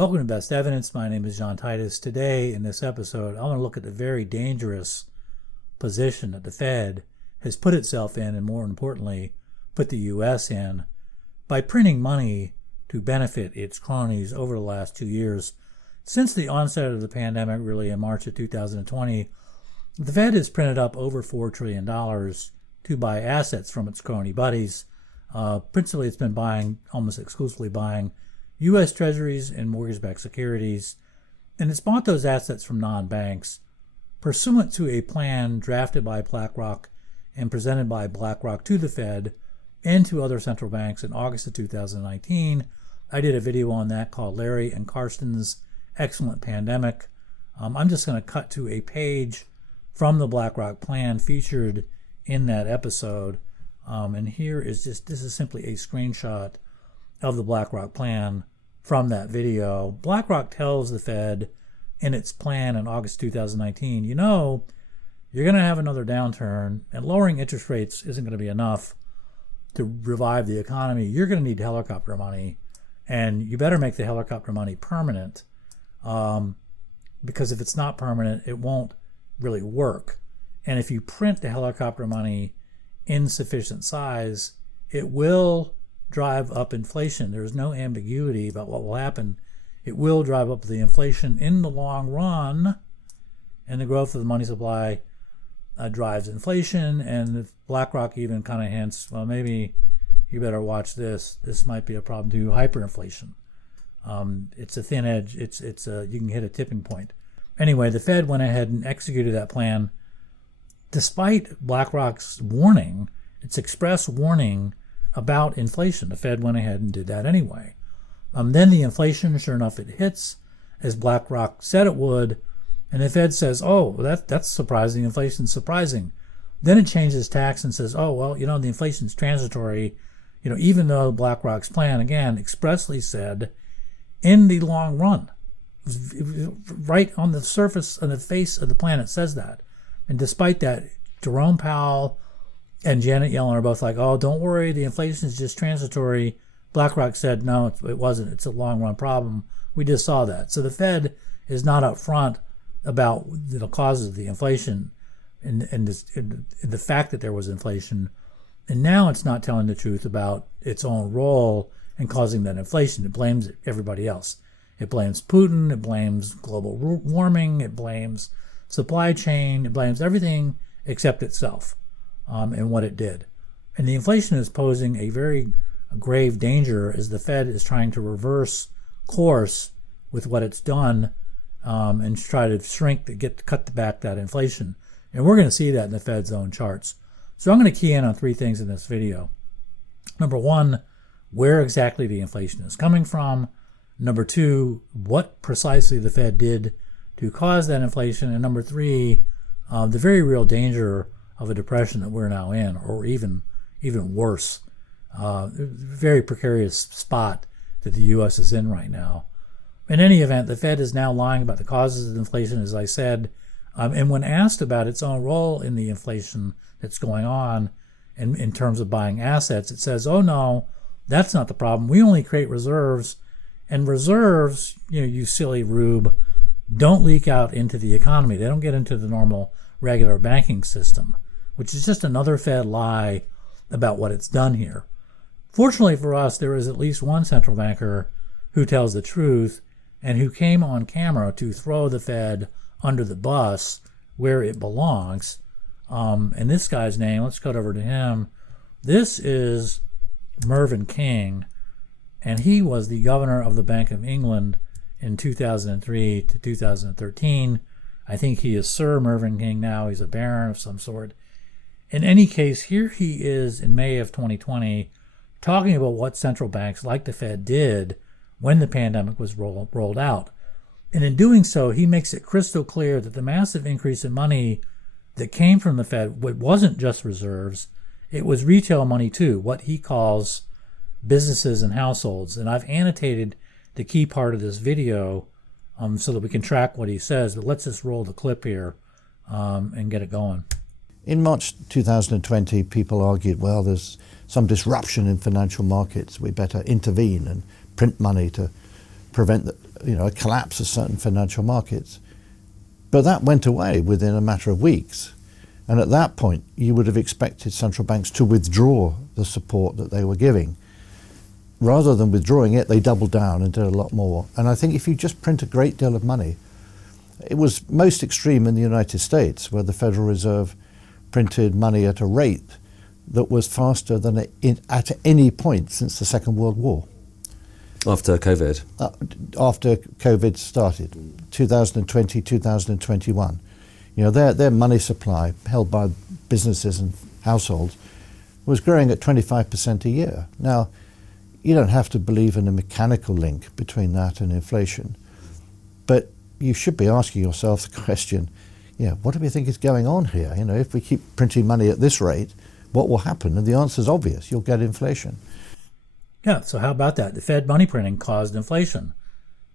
Welcome to Best Evidence. My name is John Titus. Today, in this episode, I want to look at the very dangerous position that the Fed has put itself in, and more importantly, put the U.S. in, by printing money to benefit its cronies over the last 2 years. Since the onset of the pandemic, really in March of 2020, the Fed has printed up over $4 trillion to buy assets from its crony buddies. Principally, it's been almost exclusively buying U.S. Treasuries and mortgage-backed securities, and it's bought those assets from non-banks pursuant to a plan drafted by BlackRock and presented by BlackRock to the Fed and to other central banks in August of 2019. I did a video on that called Larry and Karsten's Excellent Pandemic. I'm just going to cut to a page from the BlackRock plan featured in that episode. And here is this is simply a screenshot of the BlackRock plan from that video. BlackRock tells the Fed in its plan in August 2019, you're going to have another downturn, and lowering interest rates isn't going to be enough to revive the economy. You're going to need helicopter money, and you better make the helicopter money permanent, because if it's not permanent, it won't really work. And if you print the helicopter money in sufficient size, it will drive up inflation. There's no ambiguity about what will happen. It will drive up the inflation in the long run, and the growth of the money supply drives inflation. And BlackRock even kind of hints, well, maybe you better watch this. This might be a problem to hyperinflation. It's a thin edge. You can hit a tipping point. Anyway, the Fed went ahead and executed that plan despite BlackRock's warning, its express warning about inflation. The Fed went ahead and did that anyway. Then the inflation, sure enough, it hits as BlackRock said it would, and the Fed says, oh, that's surprising. Inflation's surprising. Then it changes tacks and says, oh, well, the inflation's transitory. Even though BlackRock's plan, again, expressly said in the long run, right on the surface, on the face of the plan, it says that. And despite that, Jerome Powell and Janet Yellen are both like, oh, don't worry, the inflation is just transitory. BlackRock said, no, it wasn't. It's a long-run problem. We just saw that. So the Fed is not upfront about the causes of the inflation and the fact that there was inflation. And now it's not telling the truth about its own role in causing that inflation. It blames everybody else. It blames Putin. It blames global warming. It blames supply chain. It blames everything except itself. And what it did. And the inflation is posing a very grave danger as the Fed is trying to reverse course with what it's done and try to cut back that inflation. And we're going to see that in the Fed's own charts. So I'm going to key in on three things in this video. Number one, where exactly the inflation is coming from. Number two, what precisely the Fed did to cause that inflation. And number three, the very real danger of a depression that we're now in, or even worse. Very precarious spot that the U.S. is in right now. In any event, the Fed is now lying about the causes of inflation, as I said, and when asked about its own role in the inflation that's going on in terms of buying assets, it says, oh no, that's not the problem. We only create reserves, and reserves, you silly rube, don't leak out into the economy. They don't get into the normal regular banking system, which is just another Fed lie about what it's done here. Fortunately for us, there is at least one central banker who tells the truth and who came on camera to throw the Fed under the bus where it belongs. And this guy's name, let's cut over to him. This is Mervyn King, and he was the governor of the Bank of England in 2003 to 2013. I think he is Sir Mervyn King now. He's a baron of some sort. In any case, here he is in May of 2020 talking about what central banks like the Fed did when the pandemic was rolled out. And in doing so, he makes it crystal clear that the massive increase in money that came from the Fed wasn't just reserves, it was retail money too, what he calls businesses and households. And I've annotated the key part of this video so that we can track what he says. But let's just roll the clip here and get it going. In March 2020, people argued, well, there's some disruption in financial markets. We better intervene and print money to prevent a collapse of certain financial markets. But that went away within a matter of weeks. And at that point, you would have expected central banks to withdraw the support that they were giving. Rather than withdrawing it, they doubled down and did a lot more. And I think if you just print a great deal of money, it was most extreme in the United States, where the Federal Reserve printed money at a rate that was faster than at any point since the Second World War. After COVID? After COVID started, 2020, 2021. Their money supply, held by businesses and households, was growing at 25% a year. Now, you don't have to believe in a mechanical link between that and inflation, but you should be asking yourself the question, what do we think is going on here? If we keep printing money at this rate, what will happen? And the answer is obvious. You'll get inflation. Yeah, so how about that? The Fed money printing caused inflation.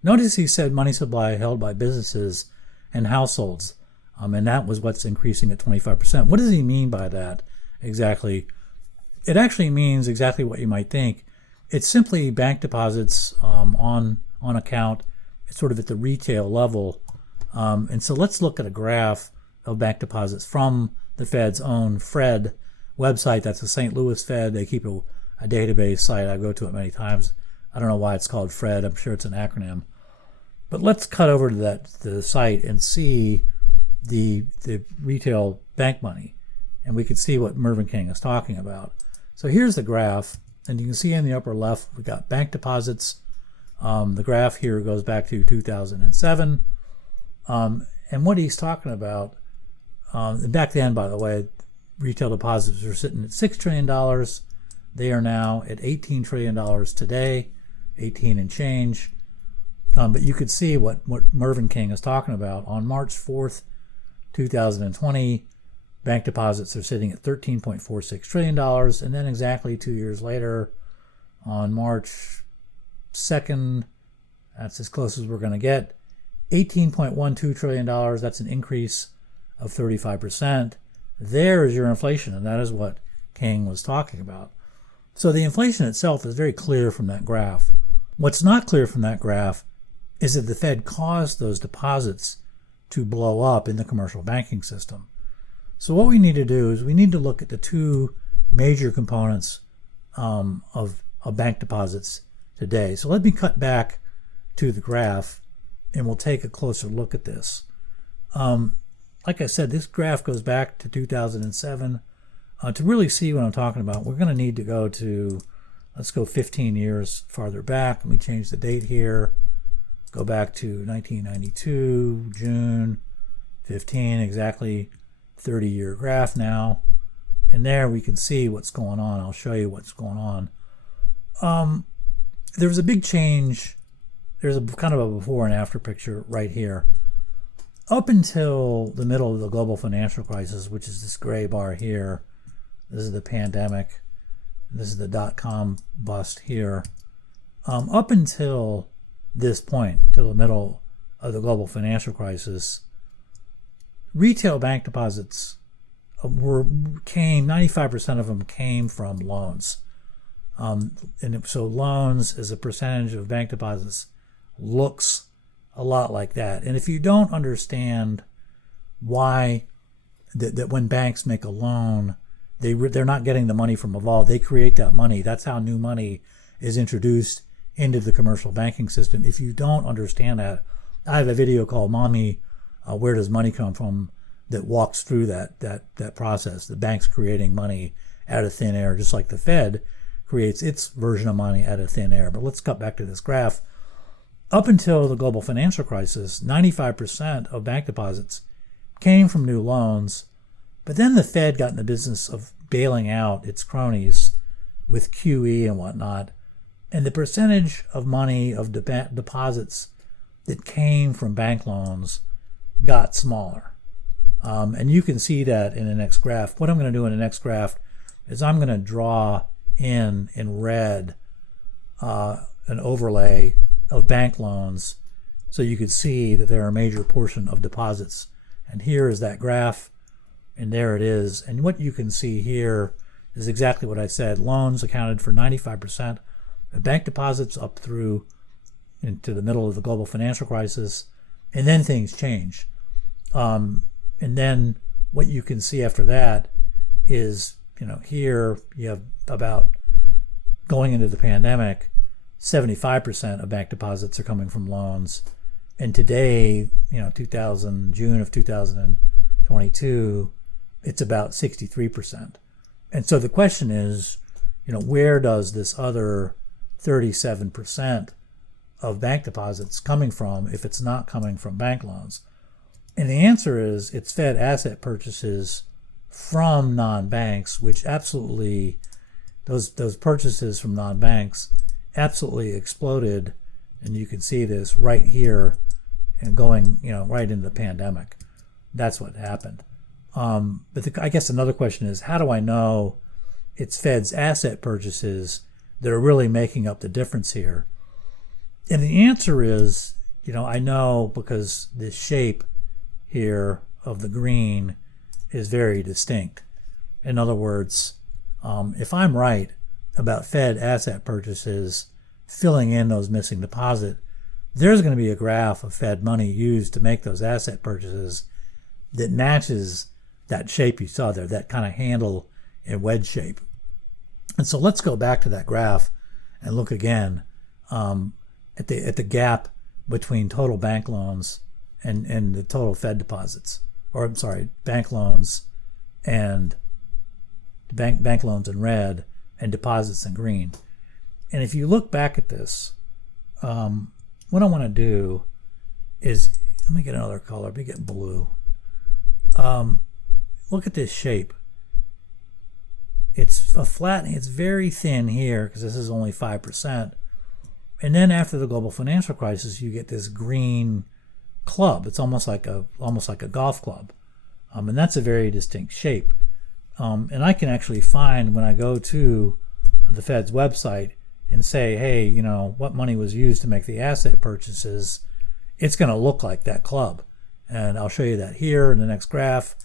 Notice he said money supply held by businesses and households, and that was what's increasing at 25%. What does he mean by that exactly? It actually means exactly what you might think. It's simply bank deposits on account. It's sort of at the retail level. And so let's look at a graph of bank deposits from the Fed's own Fred website. That's the St. Louis Fed. They keep a database site. I go to it many times. I don't know why it's called Fred. I'm sure it's an acronym. But let's cut over to the site and see the retail bank money. And we can see what Mervyn King is talking about. So here's the graph. And you can see in the upper left, we got bank deposits. The graph here goes back to 2007. And what he's talking about, back then, by the way, retail deposits were sitting at $6 trillion. They are now at $18 trillion today, 18 and change. But you could see what Mervyn King is talking about. On March 4th, 2020, bank deposits are sitting at $13.46 trillion. And then exactly 2 years later, on March 2nd, that's as close as we're going to get, $18.12 trillion. That's an increase of 35%. There is your inflation, and that is what King was talking about. So the inflation itself is very clear from that graph. What's not clear from that graph is that the Fed caused those deposits to blow up in the commercial banking system. So what we need to do is we need to look at the two major components of bank deposits today. So let me cut back to the graph and we'll take a closer look at this. Like I said, this graph goes back to 2007. To really see what I'm talking about, we're going to need to go to, let's go 15 years farther back. Let me change the date here. Go back to 1992, June 15, exactly 30-year graph now. And there we can see what's going on. I'll show you what's going on. There was a big change. There's a kind of a before and after picture right here. Up until the middle of the global financial crisis, which is this gray bar here, this is the pandemic, this is the dot-com bust here. Up until this point, to the middle of the global financial crisis, retail bank deposits 95% of them came from loans. And so loans as a percentage of bank deposits looks a lot like that. And if you don't understand why that when banks make a loan, they're not getting the money from a vault, they create that money. That's how new money is introduced into the commercial banking system. If you don't understand that, I have a video called Mommy, Where Does Money Come From, that walks through that process. The bank's creating money out of thin air, just like the Fed creates its version of money out of thin air. But let's cut back to this graph. Up until the global financial crisis, 95% of bank deposits came from new loans. But then the Fed got in the business of bailing out its cronies with QE and whatnot. And the percentage of money of deposits that came from bank loans got smaller. And you can see that in the next graph. What I'm going to do in the next graph is I'm going to draw in red an overlay of bank loans so you could see that there are a major portion of deposits. And here is that graph, and there it is. And what you can see here is exactly what I said. Loans accounted for 95%. The bank deposits up through into the middle of the global financial crisis, and then things change. And then what you can see after that is, here you have about, going into the pandemic, 75% of bank deposits are coming from loans. And today, June of 2022, it's about 63%. And so the question is, where does this other 37% of bank deposits coming from if it's not coming from bank loans? And the answer is it's Fed asset purchases from non-banks, which absolutely, those purchases from non-banks absolutely exploded. And you can see this right here and going, right into the pandemic. That's what happened. But I guess another question is, how do I know it's Fed's asset purchases that are really making up the difference here? And the answer is, I know because this shape here of the green is very distinct. In other words, if I'm right about Fed asset purchases filling in those missing deposits, there's going to be a graph of Fed money used to make those asset purchases that matches that shape you saw there, that kind of handle and wedge shape. And so let's go back to that graph and look again at the gap between total bank loans and the total Fed deposits, or I'm sorry, bank loans and bank loans in red and deposits in green. And if you look back at this, what I want to do is, let me get another color, let me get blue. Look at this shape. It's a flat, it's very thin here because this is only 5%. And then after the global financial crisis, you get this green club. It's almost like a golf club. And that's a very distinct shape. And I can actually find, when I go to the Fed's website and say, hey, what money was used to make the asset purchases, it's going to look like that club. And I'll show you that here in the next graph.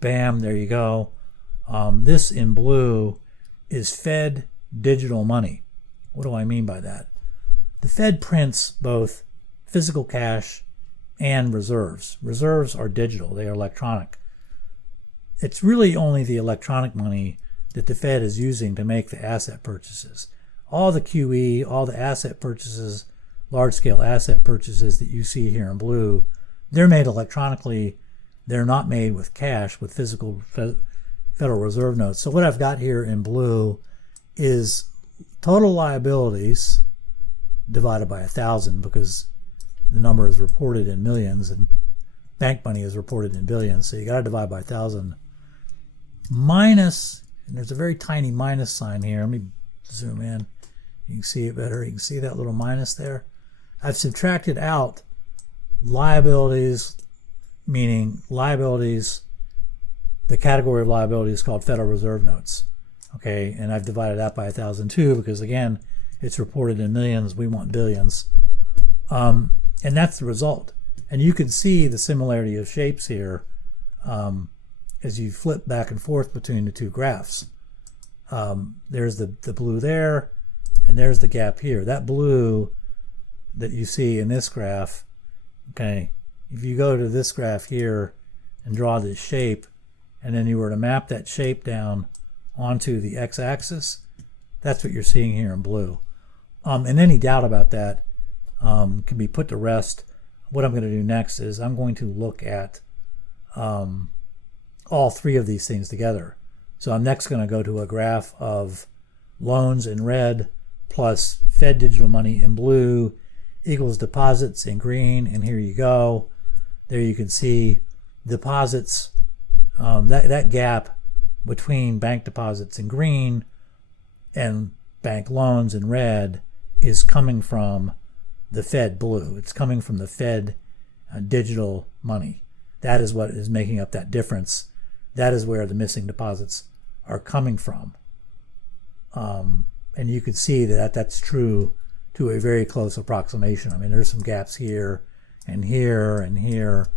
Bam, there you go. This in blue is Fed digital money. What do I mean by that? The Fed prints both physical cash and reserves. Reserves are digital, they are electronic. It's really only the electronic money that the Fed is using to make the asset purchases. All the QE, all the asset purchases, large-scale asset purchases that you see here in blue, they're made electronically. They're not made with cash, with physical Federal Reserve notes. So what I've got here in blue is total liabilities divided by 1,000, because the number is reported in millions and bank money is reported in billions. So you got to divide by 1,000 minus, and there's a very tiny minus sign here. Let me zoom in. You can see it better. You can see that little minus there. I've subtracted out liabilities, meaning liabilities, the category of liabilities called Federal Reserve notes. Okay, and I've divided that by 1,000 too, because again, it's reported in millions. We want billions. And that's the result. And you can see the similarity of shapes here as you flip back and forth between the two graphs. There's the blue there, and there's the gap here. That blue that you see in this graph, okay, if you go to this graph here and draw this shape, and then you were to map that shape down onto the x-axis, that's what you're seeing here in blue. And any doubt about that can be put to rest. What I'm going to do next is I'm going to look at all three of these things together. So I'm next going to go to a graph of loans in red plus Fed digital money in blue equals deposits in green, and here you go. There you can see deposits, that gap between bank deposits in green and bank loans in red is coming from the Fed blue. It's coming from the Fed digital money. That is what is making up that difference. That is where the missing deposits are coming from. And you can see that that's true to a very close approximation. I mean, there's some gaps here and here and here,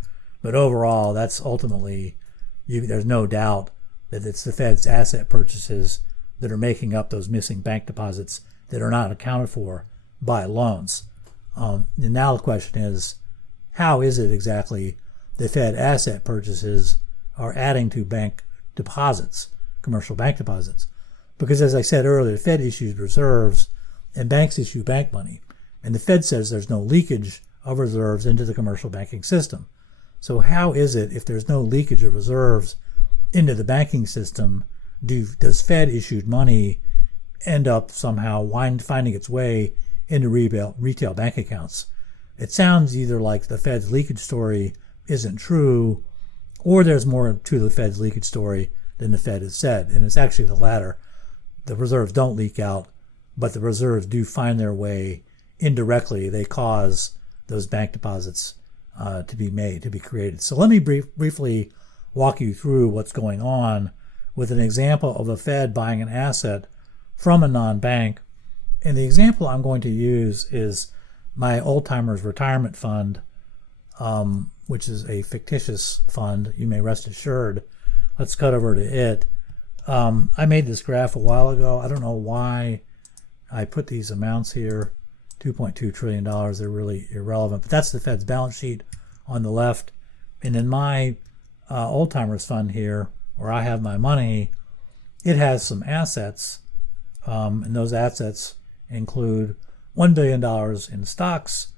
but overall, that's ultimately, there's no doubt that it's the Fed's asset purchases that are making up those missing bank deposits that are not accounted for by loans. And now the question is, how is it exactly the Fed asset purchases are adding to bank deposits, commercial bank deposits? Because as I said earlier, the Fed issues reserves and banks issue bank money. And the Fed says there's no leakage of reserves into the commercial banking system. So how is it, if there's no leakage of reserves into the banking system, does Fed issued money end up somehow finding its way into retail bank accounts? It sounds either like the Fed's leakage story isn't true, or there's more to the Fed's leakage story than the Fed has said. And it's actually the latter. The reserves don't leak out, but the reserves do find their way indirectly. They cause those bank deposits to be created. So let me briefly walk you through what's going on with an example of the Fed buying an asset from a non-bank. And the example I'm going to use is my old timers retirement fund, which is a fictitious fund. You may rest assured. Let's cut over to it. I made this graph a while ago. I don't know why I put these amounts here. $2.2 trillion. They're really irrelevant. But that's the Fed's balance sheet on the left. And in my old timers fund here, where I have my money, it has some assets. And those assets include $1 billion in stocks,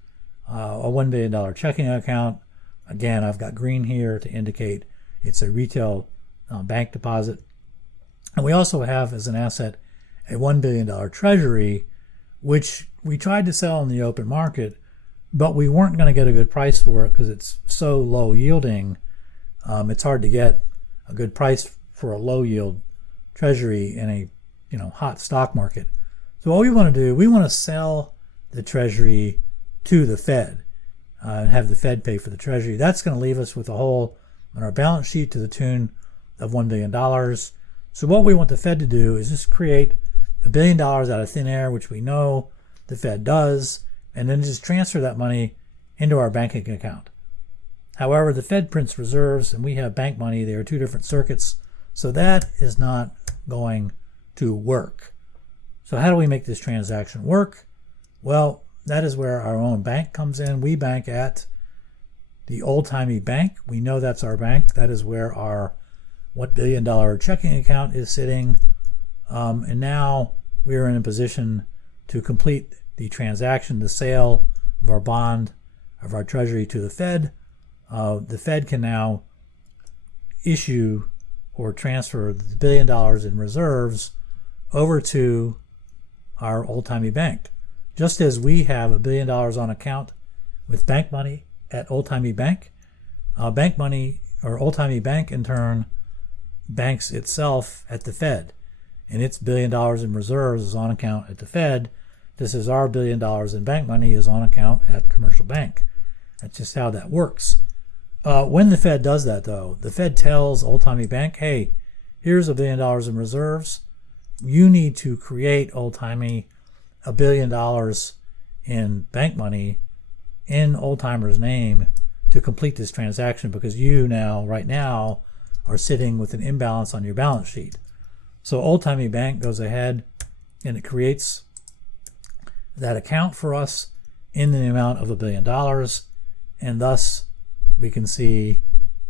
a $1 billion checking account. Again, I've got green here to indicate it's a retail bank deposit. And we also have as an asset a $1 billion treasury, which we tried to sell in the open market, but we weren't going to get a good price for it because it's so low yielding. It's hard to get a good price for a low yield treasury in a hot stock market. So what we want to do, we want to sell the treasury to the Fed and have the Fed pay for the treasury. That's going to leave us with a hole on our balance sheet to the tune of $1 billion. So what we want the Fed to do is just create $1 billion out of thin air, which we know the Fed does, and then just transfer that money into our banking account. However, the Fed prints reserves and we have bank money. They are two different circuits. So that is not going to work. So how do we make this transaction work? Well, that is where our own bank comes in. We bank at the old-timey bank. We know that's our bank. That is where our $1 billion checking account is sitting. And now we're in a position to complete the transaction, the sale of our bond, of our treasury to the Fed. The Fed can now issue or transfer the $1 billion in reserves over to our old-timey bank. Just as we have $1 billion on account with bank money at old-timey bank, bank money or old-timey bank in turn banks itself at the Fed. And its $1 billion in reserves is on account at the Fed. Just as our $1 billion in bank money is on account at commercial bank. That's just how that works. When the Fed does that, though, the Fed tells old-timey bank, hey, here's $1 billion in reserves. You need to create old-timey $1 billion in bank money in old-timer's name to complete this transaction, because you now, right now, are sitting with an imbalance on your balance sheet. So old-timey bank goes ahead and it creates that account for us in the amount of $1 billion, and thus we can see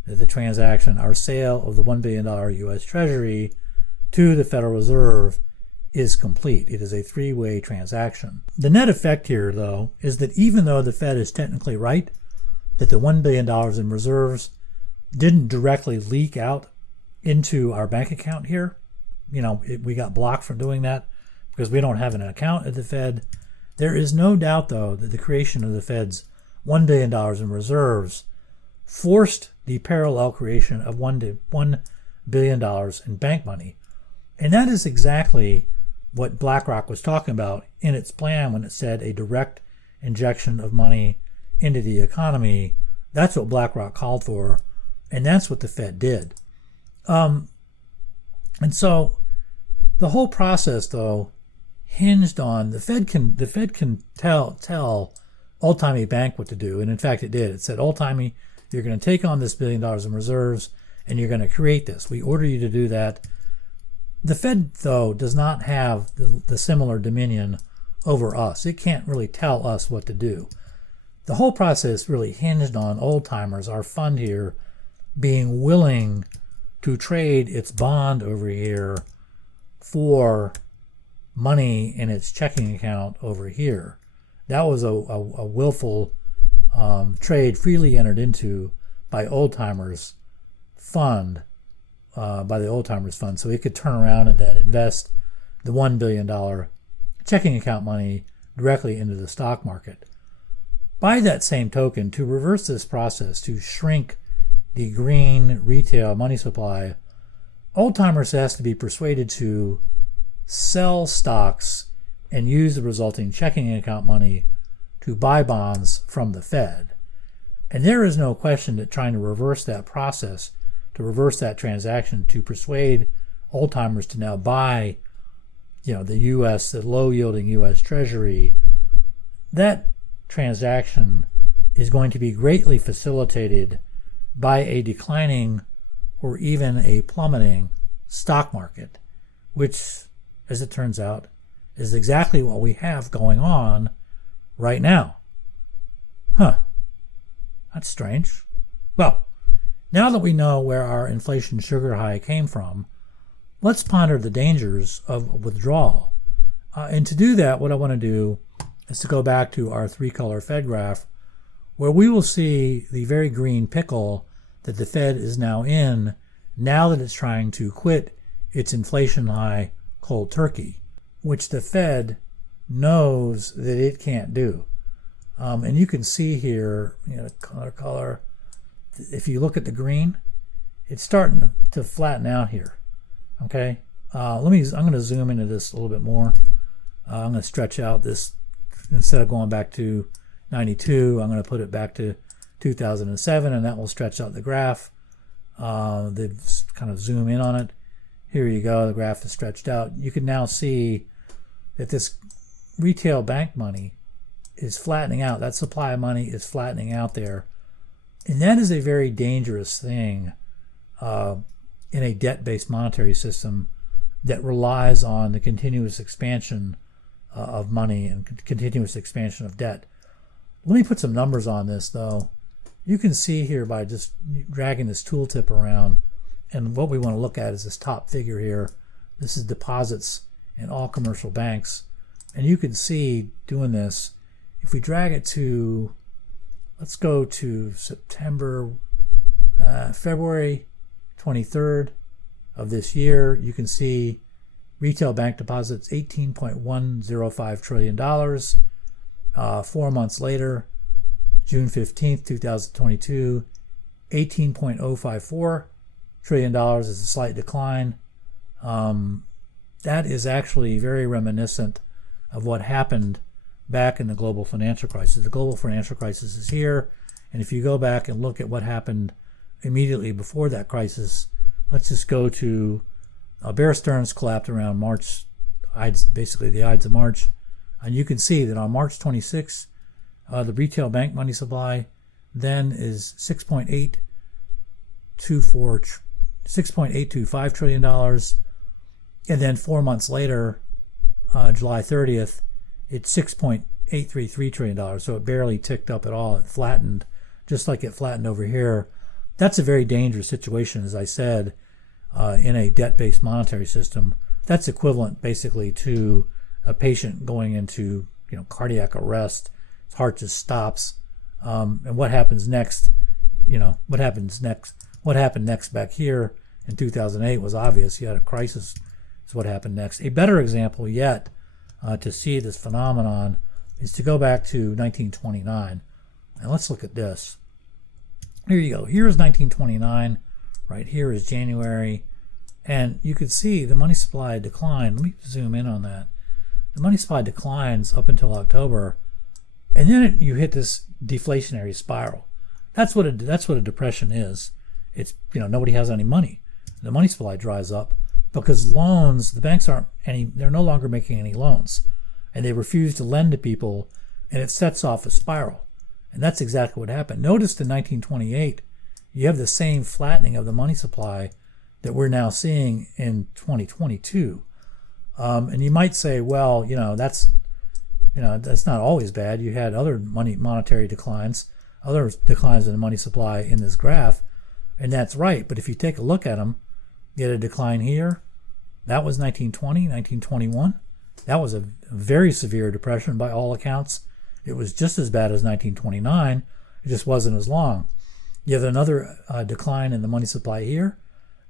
that the transaction, our sale of the $1 billion U.S. Treasury to the Federal Reserve, is complete. It is a three-way transaction. The net effect here, though, is that even though the Fed is technically right that the $1 billion in reserves didn't directly leak out into our bank account here, we got blocked from doing that because we don't have an account at the Fed. There is no doubt, though, that the creation of the Fed's $1 billion in reserves forced the parallel creation of $1 billion in bank money. And that is exactly what BlackRock was talking about in its plan when it said a direct injection of money into the economy. That's what BlackRock called for, and that's what the Fed did. And so the whole process, though, hinged on the Fed can tell old-timey bank what to do, and in fact it did. It said, old-timey, you're going to take on this $1 billion in reserves and you're going to create this. We order you to do that. The Fed, though, does not have the similar dominion over us. It can't really tell us what to do. the whole process really hinged on old timers, our fund here, being willing to trade its bond over here for money in its checking account over here. That was a willful trade freely entered into by old timers fund, so he could turn around and then invest the $1 billion checking account money directly into the stock market. By that same token, to reverse this process, to shrink the green retail money supply, old timers has to be persuaded to sell stocks and use the resulting checking account money to buy bonds from the Fed. And there is no question that trying to reverse that process, to reverse that transaction, to persuade old timers to now buy, the low-yielding U.S. Treasury, that transaction is going to be greatly facilitated by a declining or even a plummeting stock market, which, as it turns out, is exactly what we have going on right now. That's strange. Well, now that we know where our inflation sugar high came from, let's ponder the dangers of withdrawal. And to do that, what I want to do is to go back to our three-color Fed graph, where we will see the very green pickle that the Fed is now in, now that it's trying to quit its inflation high cold turkey, which the Fed knows that it can't do. And you can see here, color. If you look at the green, it's starting to flatten out here. Okay, I'm going to zoom into this a little bit more. I'm going to stretch out this. Instead of going back to 92, I'm going to put it back to 2007, and that will stretch out the graph. They kind of zoom in on it. Here you go. The graph is stretched out. You can now see that this retail bank money is flattening out. That supply of money is flattening out there. And that is a very dangerous thing in a debt-based monetary system that relies on the continuous expansion of money and continuous expansion of debt. Let me put some numbers on this, though. You can see here by just dragging this tooltip around, and what we want to look at is this top figure here. This is deposits in all commercial banks. And you can see doing this, if we drag it to, let's go to February 23rd of this year, you can see retail bank deposits $18.105 trillion. 4 months later, June 15th, 2022, $18.054 trillion is a slight decline. That is actually very reminiscent of what happened back in the global financial crisis. The global financial crisis is here, and if you go back and look at what happened immediately before that crisis, let's just go to Bear Stearns collapsed around March, basically the Ides of March, and you can see that on March 26th, the retail bank money supply then is $6.825 trillion, and then 4 months later, July 30th, it's $6.833 trillion. So it barely ticked up at all. It flattened, just like it flattened over here. That's a very dangerous situation, as I said, in a debt-based monetary system. That's equivalent basically to a patient going into cardiac arrest. His heart just stops. And what happens next? What happened next back here in 2008 was obvious. You had a crisis. Is what happened next. A better example yet to see this phenomenon is to go back to 1929. And let's look at this. Here you go. Here's 1929. Right here is January. And you can see the money supply declined. Let me zoom in on that. The money supply declines up until October. And then you hit this deflationary spiral. That's what a depression is. It's, nobody has any money. The money supply dries up because loans, the banks they're no longer making any loans. And they refuse to lend to people, and it sets off a spiral. And that's exactly what happened. Notice in 1928, you have the same flattening of the money supply that we're now seeing in 2022. And you might say, well, that's That's not always bad. You had other monetary declines, other declines in the money supply in this graph, and that's right. But if you take a look at them, you had a decline here. That was 1920, 1921. That was a very severe depression by all accounts. It was just as bad as 1929. It just wasn't as long. You have another decline in the money supply here.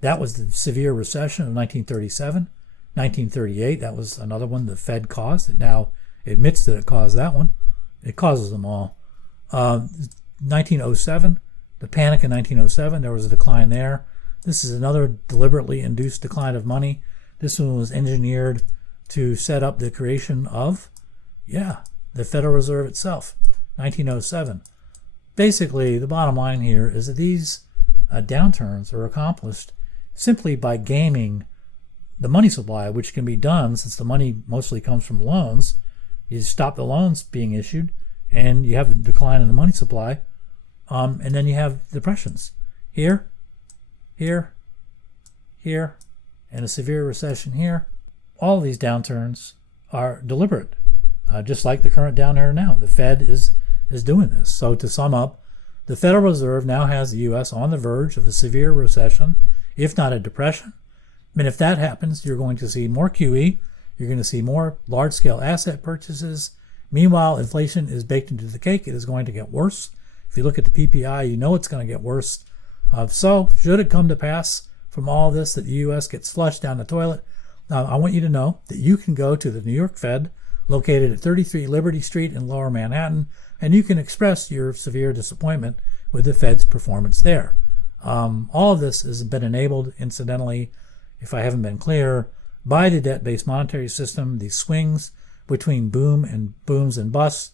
That was the severe recession of 1937. 1938, that was another one the Fed caused. It now admits that it caused that one. It causes them all. 1907, the panic in 1907, there was a decline there. This is another deliberately induced decline of money. This one was engineered to set up the creation of, the Federal Reserve itself, 1907. Basically, the bottom line here is that these downturns are accomplished simply by gaming the money supply, which can be done since the money mostly comes from loans. You stop the loans being issued, and you have the decline in the money supply, and then you have depressions here, here, here, and a severe recession here. All of these downturns are deliberate, just like the current downturn now. The Fed is doing this. So to sum up, the Federal Reserve now has the U.S. on the verge of a severe recession, if not a depression. And if that happens, you're going to see more QE. You're going to see more large-scale asset purchases. Meanwhile, inflation is baked into the cake. It is going to get worse. If you look at the PPI, you know it's going to get worse. So should it come to pass from all this that the U.S. gets flushed down the toilet, I want you to know that you can go to the New York Fed, located at 33 Liberty Street in Lower Manhattan, and you can express your severe disappointment with the Fed's performance there. All of this has been enabled, incidentally, if I haven't been clear, by the debt-based monetary system. These swings between booms and busts,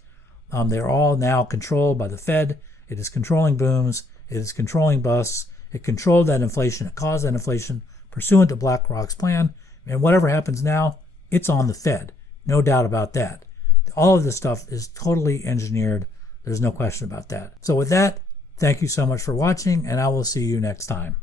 they're all now controlled by the Fed. It is controlling booms. It is controlling busts. It controlled that inflation. It caused that inflation pursuant to BlackRock's plan. And whatever happens now, it's on the Fed. No doubt about that. All of this stuff is totally engineered. There's no question about that. So with that, thank you so much for watching, and I will see you next time.